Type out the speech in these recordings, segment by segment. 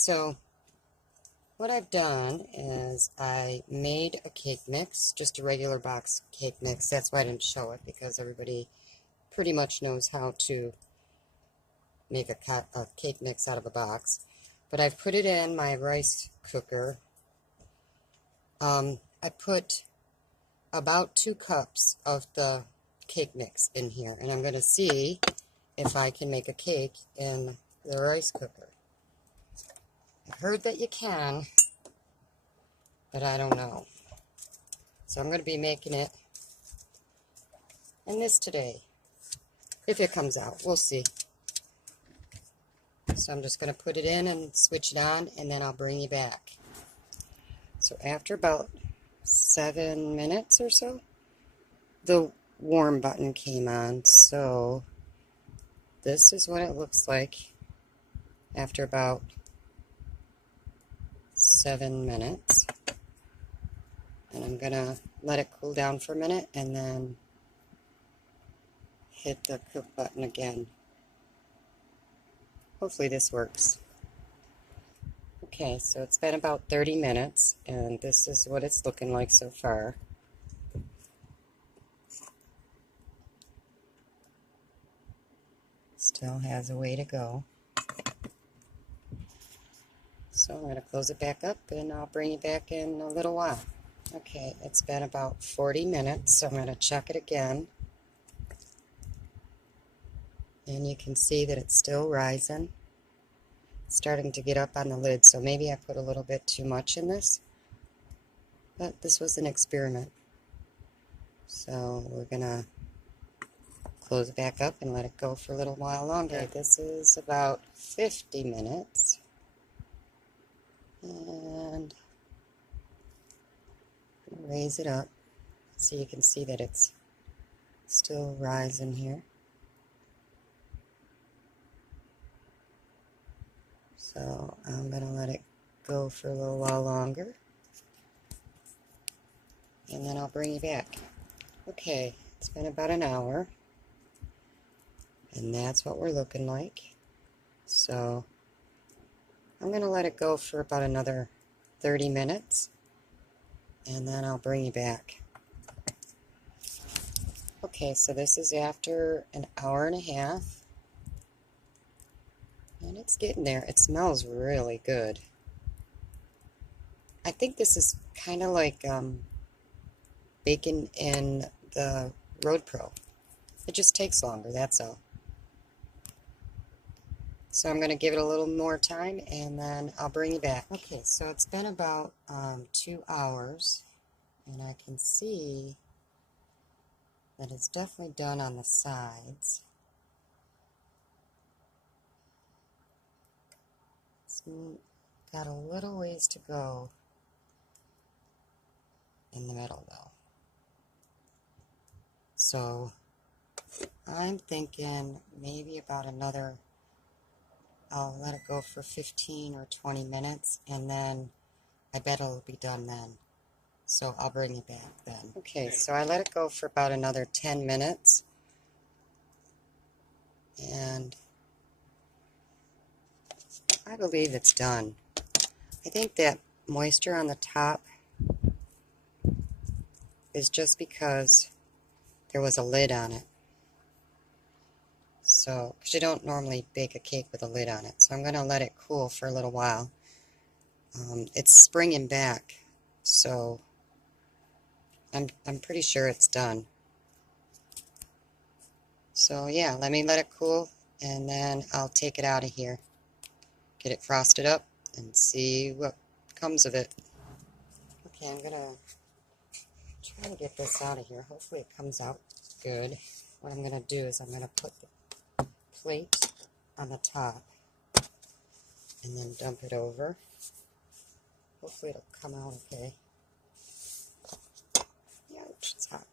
so what I've done is I made a cake mix, just a regular box cake mix. That's why I didn't show it, because everybody pretty much knows how to make a cake mix out of a box. But I've put it in my rice cooker. I put about 2 cups of the cake mix in here, and I'm going to see if I can make a cake in the rice cooker. I've heard that you can, but I don't know. So I'm going to be making it in this today. If it comes out, we'll see. So I'm just going to put it in and switch it on, and then I'll bring you back. So after about 7 minutes or so, the warm button came on. So this is what it looks like after about 7 minutes. And I'm going to let it cool down for a minute and then hit the cook button again. Hopefully this works. Okay, so it's been about 30 minutes, and this is what it's looking like so far. Still has a way to go. So I'm going to close it back up, and I'll bring you back in a little while. Okay, it's been about 40 minutes, so I'm going to check it again. And you can see that it's still rising. It's starting to get up on the lid, so maybe I put a little bit too much in this. But this was an experiment. So we're going to close it back up and let it go for a little while longer. Okay, this is about 50 minutes. And raise it up so you can see that it's still rising here. So I'm going to let it go for a little while longer, and then I'll bring you back. Okay, it's been about an hour, and that's what we're looking like. So I'm going to let it go for about another 30 minutes, and then I'll bring you back. Okay, so this is after an hour and a half. And it's getting there. It smells really good. I think this is kind of like baking in the Road Pro. It just takes longer, that's all. So I'm going to give it a little more time, and then I'll bring you back. Okay, so it's been about 2 hours, and I can see that it's definitely done on the sides. It's got a little ways to go in the middle, though. So I'm thinking maybe about another, I'll let it go for 15 or 20 minutes, and then I bet it'll be done then. So I'll bring it back then. Okay, so I let it go for about another 10 minutes. And I believe it's done. I think that moisture on the top is just because there was a lid on it. So, because you don't normally bake a cake with a lid on it. So I'm going to let it cool for a little while. It's springing back, so I'm pretty sure it's done. So yeah, let me let it cool, and then I'll take it out of here. Get it frosted up and see what comes of it. Okay, I'm going to try to get this out of here. Hopefully it comes out good. What I'm going to do is I'm going to put the plate on the top and then dump it over. Hopefully it'll come out okay. Ouch, it's hot.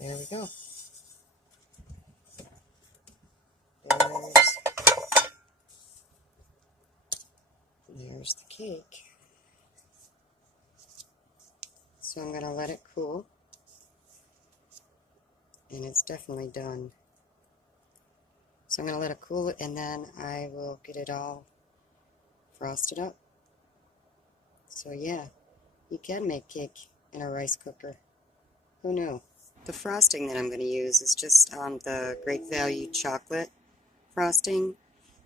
There we go. There's the cake. So I'm going to let it cool. And it's definitely done. So I'm going to let it cool, and then I will get it all frosted up. So yeah, you can make cake in a rice cooker. Who knew? The frosting that I'm going to use is just the Great Value chocolate frosting,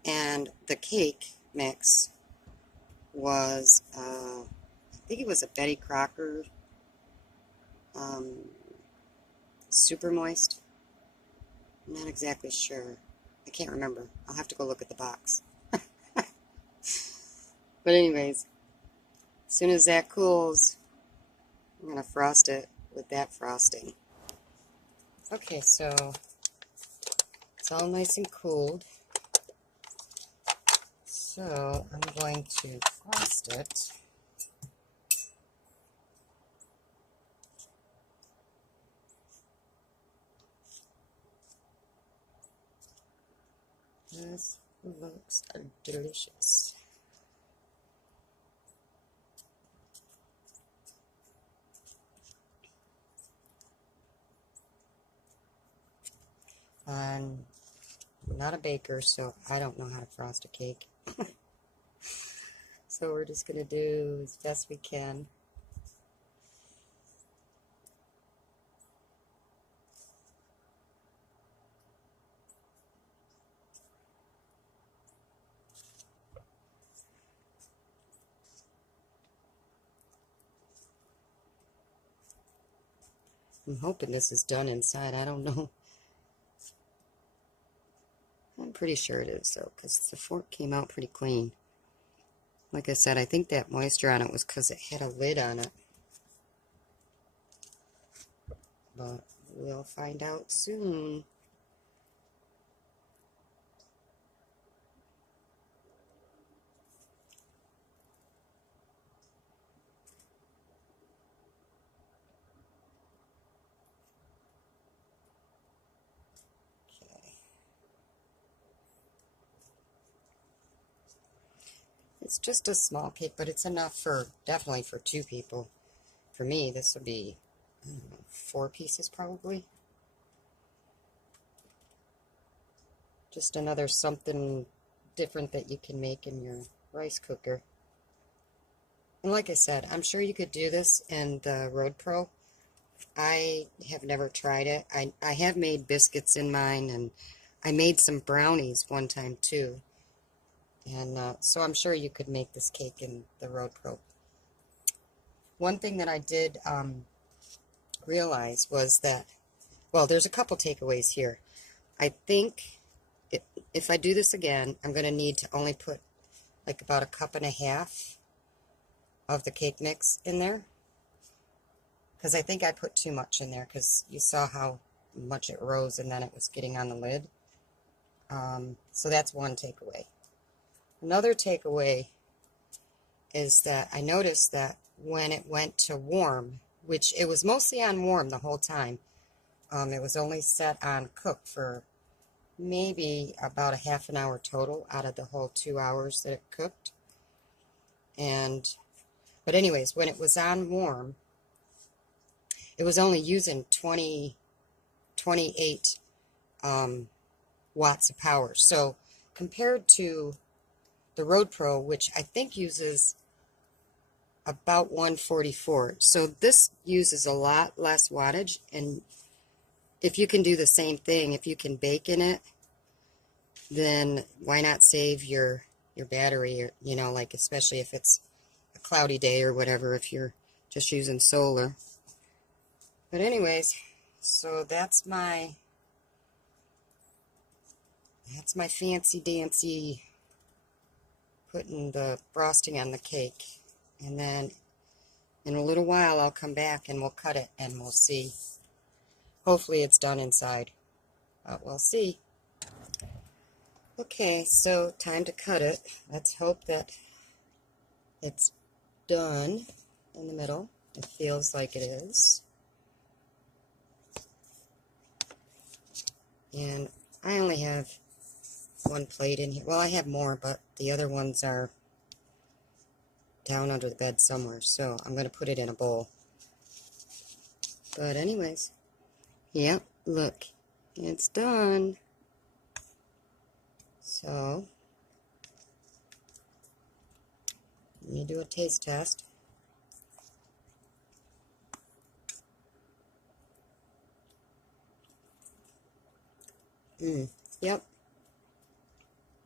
and the cake mix was, I think it was a Betty Crocker Super Moist. I'm not exactly sure. I can't remember. I'll have to go look at the box. But anyways, as soon as that cools, I'm going to frost it with that frosting. Okay, so it's all nice and cooled. So I'm going to frost it. This looks delicious. I'm not a baker, so I don't know how to frost a cake. So we're just going to do as best we can. I'm hoping this is done inside. I don't know. I'm pretty sure it is, though, because the fork came out pretty clean. Like I said, I think that moisture on it was because it had a lid on it. But we'll find out soon. Okay. It's just a small cake, but it's enough for, definitely for 2 people. For me, this would be, I don't know, 4 pieces probably. Just another something different that you can make in your rice cooker. And like I said, I'm sure you could do this in the Road Pro. I have never tried it. I have made biscuits in mine, and I made some brownies one time too. And so I'm sure you could make this cake in the Road Pro. One thing that I did realize was that, well, there's a couple takeaways here. I think if I do this again, I'm going to need to only put like about 1.5 cups of the cake mix in there. Because I think I put too much in there, because you saw how much it rose and then it was getting on the lid. So that's one takeaway. Another takeaway is that I noticed that when it went to warm, which it was mostly on warm the whole time, it was only set on cook for maybe about a half an hour total out of the whole 2 hours that it cooked. But anyways, when it was on warm, it was only using 28 watts of power. So compared to the Road Pro, which I think uses about 144. So this uses a lot less wattage, and if you can do the same thing, if you can bake in it, then why not save your battery, or, you know, like especially if it's a cloudy day or whatever, if you're just using solar. But anyways, so that's my fancy dancy putting the frosting on the cake. And then in a little while I'll come back and we'll cut it and we'll see. Hopefully it's done inside, but we'll see. Okay, so time to cut it. Let's hope that it's done in the middle. It feels like it is. And I only have 1 plate in here. Well, I have more, but the other ones are down under the bed somewhere, so I'm going to put it in a bowl. But anyways, yep, look, it's done. So, let me do a taste test. Yep,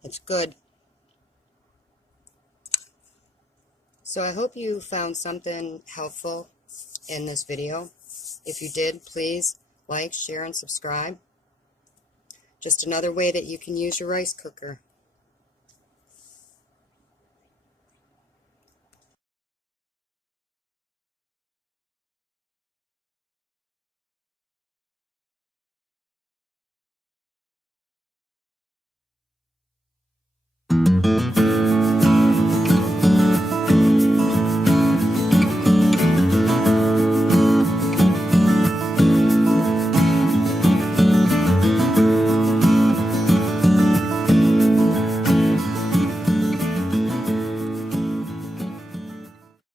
it's good. So I hope you found something helpful in this video. If you did, please like, share, and subscribe. Just another way that you can use your rice cooker.